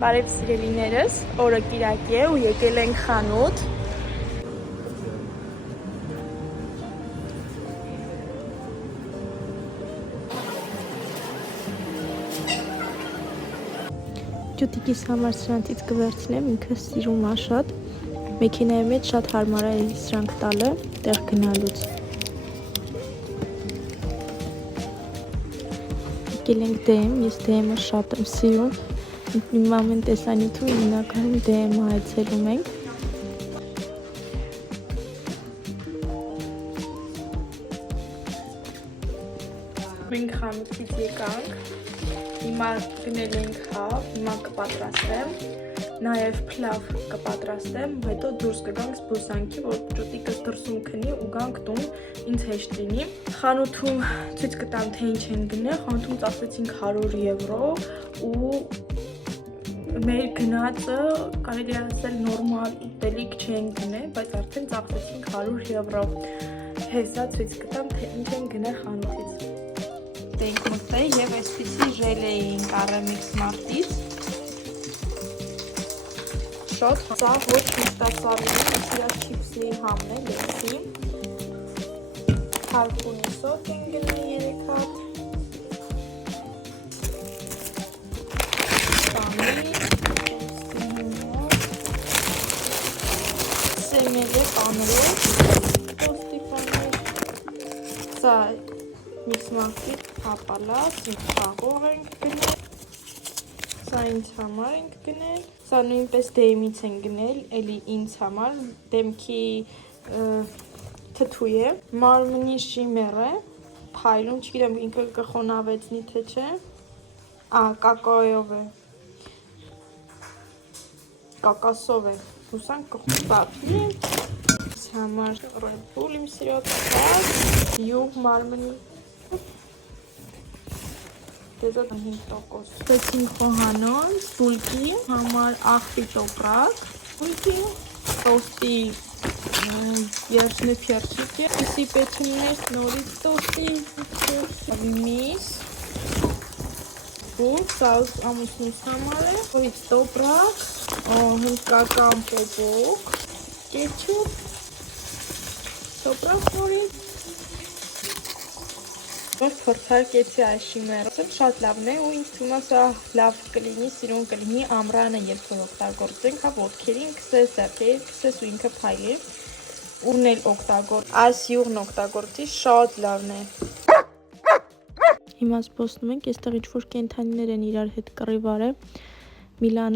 Բարև սիրելիներս, օրը կիրակի է ու եկել ենք խանութ։ Ջուտիկիս համար սրանցից կվերցնեմ, ինքը սիրում է շատ։ Մեքենայի մեջ շատ հարմար է սրանք տալը, տեղ գնալուց։ Եկել ենք DM, ես DM-ը շատ եմ սիրում։ Իմ ամեն տեսանյութում հիմնականում DM-ը այցելում ենք։ Մենք խանութից եկանք, հիմա գնել ենք հավ, հիմա կպատրաստեմ, նաև փլավ կպատրաստեմ, հետո դուրս կգանք զբոսանքի, որ ջուտիկս դրսում քնի ու գանք տուն, ինձ հեշտ լինի։ Խանութում ցույց կտամ, թե ինչ են գնել, խանութում ծախսեցինք 100 եվրո ու մեր գնացը կարելի է ասել նորմալ ուտելիք չեն գնել, բայց արդեն ծախսեցինք 100 եվրո։ Հեսա ցույց կտամ, թե ինչ են գնել խանութից։ Ենք մտել եւ այսպիսի ժել էինք Aremix Mart-ից։ Շատ սա ոչ մտածալի, սրա չիպսի համն է, լեցի։ Հարփունի սոկ են գնել 3 հատ։ Սեմելե պաներ, տոստի պաներ, սա Mix Mart-ի հապալած, խաղող ենք գնել, սա ինձ համար ենք գնել, սա նույնպես DM-ից են գնել, էլի ինձ համար, դեմքի թթու է, մարմնի շիմեր է, փայլուն, չգիտեմ ինքը կխոնավեցնի թե չէ, կակայով է, կակասով է, հուսանք կխուսափի, համար Red Bull իմ սիրած յուղ մարմնի դեզոտ 5%։ Տեսինք խոհանոց, բուլկի, համար աղբի տոպրակ, բուլկի, տոստի երջնի փերջիկ է, իսի պեչիններ, նորից տոստի, միս, բուլկ, սաուս ամուսնուս համար է, նորից տոպրակ, հնդկական պոպոկ, կեչուպ, տոպրակ նորից, Փորձարկեցի այս շիմերը, շատ լավն է ու ինձ թվում է սա լավ կլինի, սիրուն կլինի ամռանը, երբ որ օգտագործենք, հա ոտքերին քսես, ձեռքերին քսես ու ինքը փայլի, ուրն էլ օգտագործ, այս յուղն օգտագործի, շատ լավն է։ Հիմա զբոսնում ենք, այստեղ ինչ-որ կենդանիներ են իրար հետ կռիվ արել, Միլանը